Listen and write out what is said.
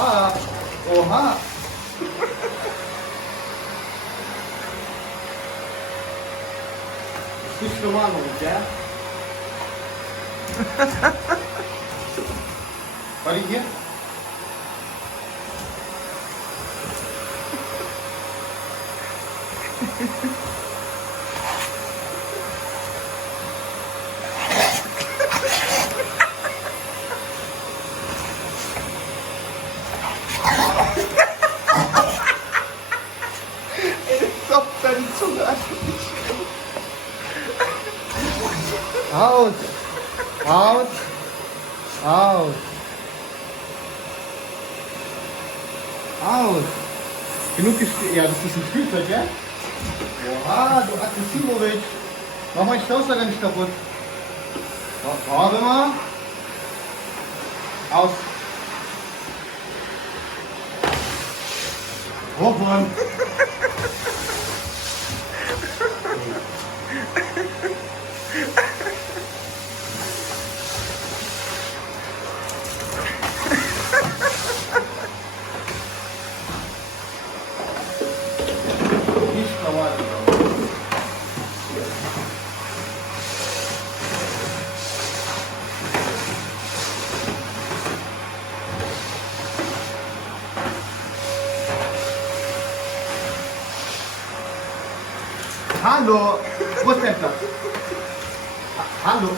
Oha. Oha. Hiç roman olmuş ya. What is here? Kaptanın sonu Out. Out. Out. Out. Genug gespielt. Ja, das ist ein Spielzeug, ja? Oha, du Aggressimovic. Mach mal den Staubsauger nicht kaputt. Warte mal. Aus. Oh Mann. Nicht normal. Hallo, wo ist dein Platz? Hallo.